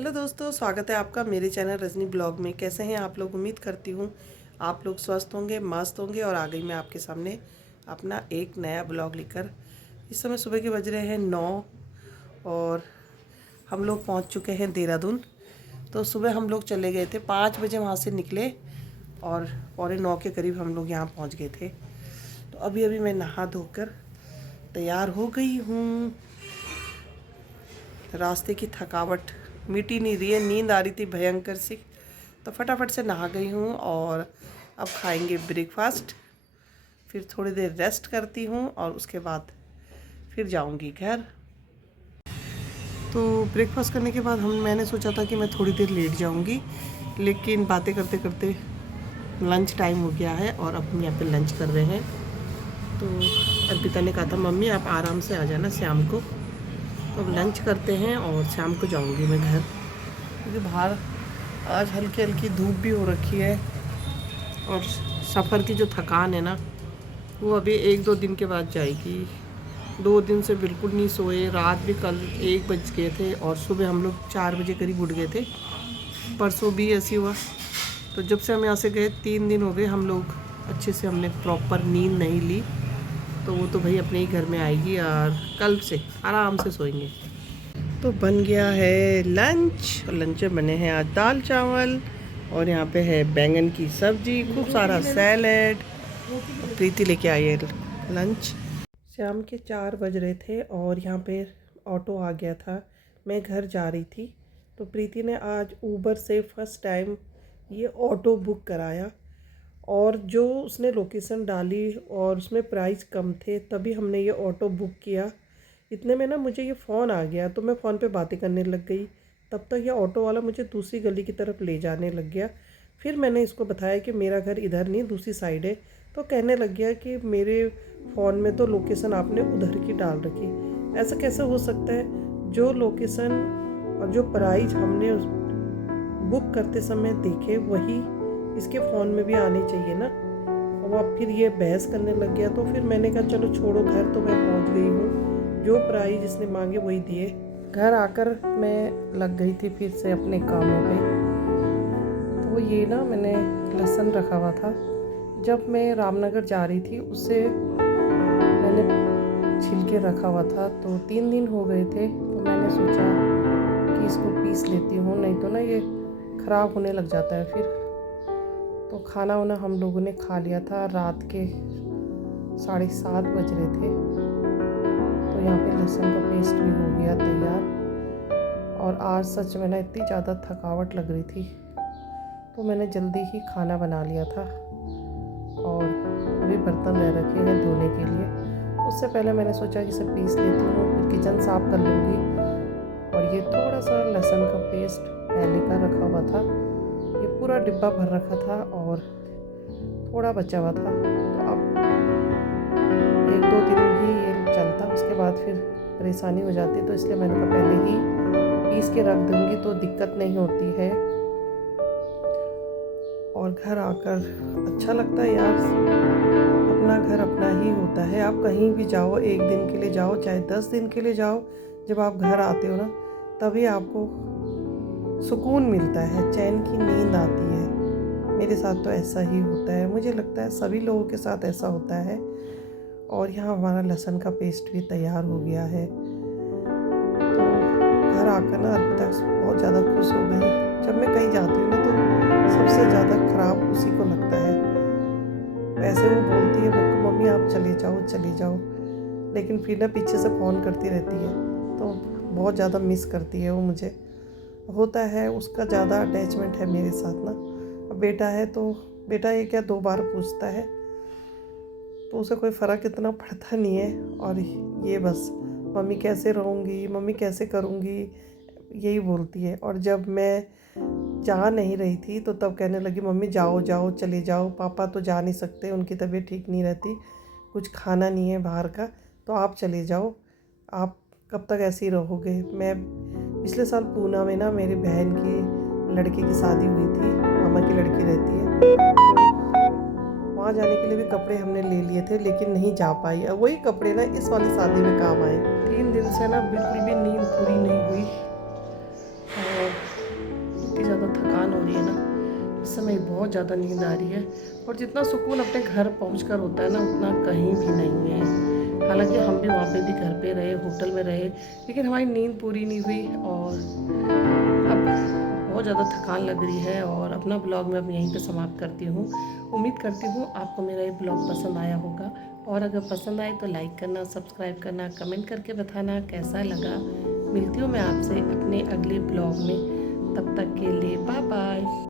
Hello दोस्तों, स्वागत है आपका मेरे चैनल रजनी ब्लॉग में। कैसे हैं आप लोग? उम्मीद करती हूँ आप लोग स्वस्थ होंगे, मस्त होंगे। और आ गई मैं आपके सामने अपना एक नया ब्लॉग लेकर। इस समय सुबह के बज रहे हैं 9 और हम लोग पहुँच चुके हैं देहरादून। तो सुबह हम लोग चले गए थे, 5 बजे वहाँ से निकले और 8:45 के करीब हम लोग यहाँ पहुँच गए थे। तो अभी अभी मैं नहा धोकर तैयार हो गई हूँ। रास्ते की थकावट मिटी नहीं रही है, नींद आ रही थी भयंकर सी, तो फटाफट से नहा गई हूँ। और अब खाएंगे ब्रेकफास्ट, फिर थोड़ी देर रेस्ट करती हूँ और उसके बाद फिर जाऊँगी घर। तो ब्रेकफास्ट करने के बाद मैंने सोचा था कि मैं थोड़ी देर लेट जाऊँगी, लेकिन बातें करते करते लंच टाइम हो गया है और अब हम यहाँ पे लंच कर रहे हैं। तो अर्पिता ने कहा था मम्मी आप आराम से आ जाना शाम को। तो अब लंच करते हैं और शाम को जाऊंगी मैं घर, क्योंकि बाहर आज हल्की हल्की धूप भी हो रखी है और सफ़र की जो थकान है ना, वो अभी 1-2 दिन के बाद जाएगी। 2 दिन से बिल्कुल नहीं सोए, रात भी कल 1 बज गए थे और सुबह हम लोग 4 बजे करीब उठ गए थे। परसों भी ऐसी हुआ। तो जब से हम यहाँ से गए 3 दिन हो गए, हम लोग अच्छे से हमने प्रॉपर नींद नहीं ली। तो वो तो भाई अपने ही घर में आएगी और कल से आराम से सोएंगे। तो बन गया है लंच, और लंच में बने हैं आज दाल चावल और यहाँ पे है बैंगन की सब्जी, खूब सारा सैलेड। प्रीति लेके आई है लंच। शाम के 4 बज रहे थे और यहाँ पे ऑटो आ गया था। मैं घर जा रही थी, तो प्रीति ने आज ऊबर से फर्स्ट टाइम ये ऑटो बुक कराया। और जो उसने लोकेशन डाली और उसमें प्राइस कम थे, तभी हमने ये ऑटो बुक किया। इतने में ना मुझे ये फ़ोन आ गया, तो मैं फ़ोन पे बातें करने लग गई। तब तक ये ऑटो वाला मुझे दूसरी गली की तरफ ले जाने लग गया। फिर मैंने इसको बताया कि मेरा घर इधर नहीं, दूसरी साइड है। तो कहने लग गया कि मेरे फ़ोन में तो लोकेशन आपने उधर की डाल रखी। ऐसा कैसे हो सकता है? जो लोकेशन और जो प्राइस हमने बुक करते समय देखे, वही इसके फ़ोन में भी आनी चाहिए ना। और अब फिर ये बहस करने लग गया। तो फिर मैंने कहा चलो छोड़ो, घर तो मैं पहुंच गई हूँ, जो प्राइस जिसने मांगे वही दिए। घर आकर मैं लग गई थी फिर से अपने कामों पे। तो ये ना मैंने लहसुन रखा हुआ था, जब मैं रामनगर जा रही थी उससे मैंने छिल के रखा हुआ था। तो 3 दिन हो गए थे, तो मैंने सोचा कि इसको पीस लेती हूँ, नहीं तो ना ये ख़राब होने लग जाता है फिर। तो खाना वाना हम लोगों ने खा लिया था, रात के 7:30 बज रहे थे। तो यहाँ पे लहसुन का पेस्ट भी हो गया तैयार। और आज सच में ना इतनी ज़्यादा थकावट लग रही थी, तो मैंने जल्दी ही खाना बना लिया था। और अभी बर्तन रह रखे हैं धोने के लिए। उससे पहले मैंने सोचा कि इसे पीस लेती हूँ, फिर किचन साफ़ कर लूँगी। और ये थोड़ा सा लहसुन का पेस्ट पहले का रखा हुआ था, ये पूरा डिब्बा भर रखा था और थोड़ा बचा हुआ था। तो अब 1-2 दिन ही ये चलता, उसके बाद फिर परेशानी हो जाती। तो इसलिए मैंने कहा पहले ही पीस के रख दूँगी तो दिक्कत नहीं होती है। और घर आकर अच्छा लगता है यार, अपना घर अपना ही होता है। आप कहीं भी जाओ, 1 दिन के लिए जाओ चाहे 10 दिन के लिए जाओ, जब आप घर आते हो ना, तभी आपको सुकून मिलता है, चैन की नींद आती है। मेरे साथ तो ऐसा ही होता है, मुझे लगता है सभी लोगों के साथ ऐसा होता है। और यहाँ हमारा लहसुन का पेस्ट भी तैयार हो गया है। तो घर आकर ना अर्पिता बहुत ज़्यादा खुश हो गई। जब मैं कहीं जाती हूँ ना, तो सबसे ज़्यादा ख़राब उसी को लगता है। वैसे वो बोलती है मेरे को मम्मी आप चले जाओ चले जाओ, लेकिन फिर ना पीछे से फ़ोन करती रहती है। तो बहुत ज़्यादा मिस करती है वो मुझे। होता है, उसका ज़्यादा अटैचमेंट है मेरे साथ ना। अब बेटा है तो बेटा ये क्या 2 बार पूछता है, तो उसे कोई फ़र्क इतना पड़ता नहीं है। और ये बस मम्मी कैसे रहूँगी, मम्मी कैसे करूँगी, यही बोलती है। और जब मैं जा नहीं रही थी तो तब कहने लगी मम्मी जाओ जाओ चले जाओ, पापा तो जा नहीं सकते, उनकी तबीयत ठीक नहीं रहती, कुछ खाना नहीं है बाहर का, तो आप चले जाओ, आप कब तक ऐसे ही रहोगे। मैं पिछले साल पूना में ना मेरी बहन की लड़के की शादी हुई थी, मामा की लड़की रहती है, तो वहाँ जाने के लिए भी कपड़े हमने ले लिए थे, लेकिन नहीं जा पाई। और वही कपड़े ना इस वाली शादी में काम आए। 3 दिन से ना बिल्कुल भी नींद पूरी नहीं हुई और नहीं, बहुत ज़्यादा नींद आ रही है और जितना सुकून अपने घर पहुंचकर होता है ना, उतना कहीं भी नहीं है। हालांकि हम भी वहाँ पे भी घर पे रहे, होटल में रहे, लेकिन हमारी नींद पूरी नहीं हुई और अब बहुत ज़्यादा थकान लग रही है। और अपना ब्लॉग मैं अब यहीं पे समाप्त करती हूँ। उम्मीद करती हूँ आपको मेरा ये ब्लॉग पसंद आया होगा, और अगर पसंद आए तो लाइक करना, सब्सक्राइब करना, कमेंट करके बताना कैसा लगा। मिलती हूँ मैं आपसे अपने अगले ब्लॉग में, तब तक के लिए बाय बाय।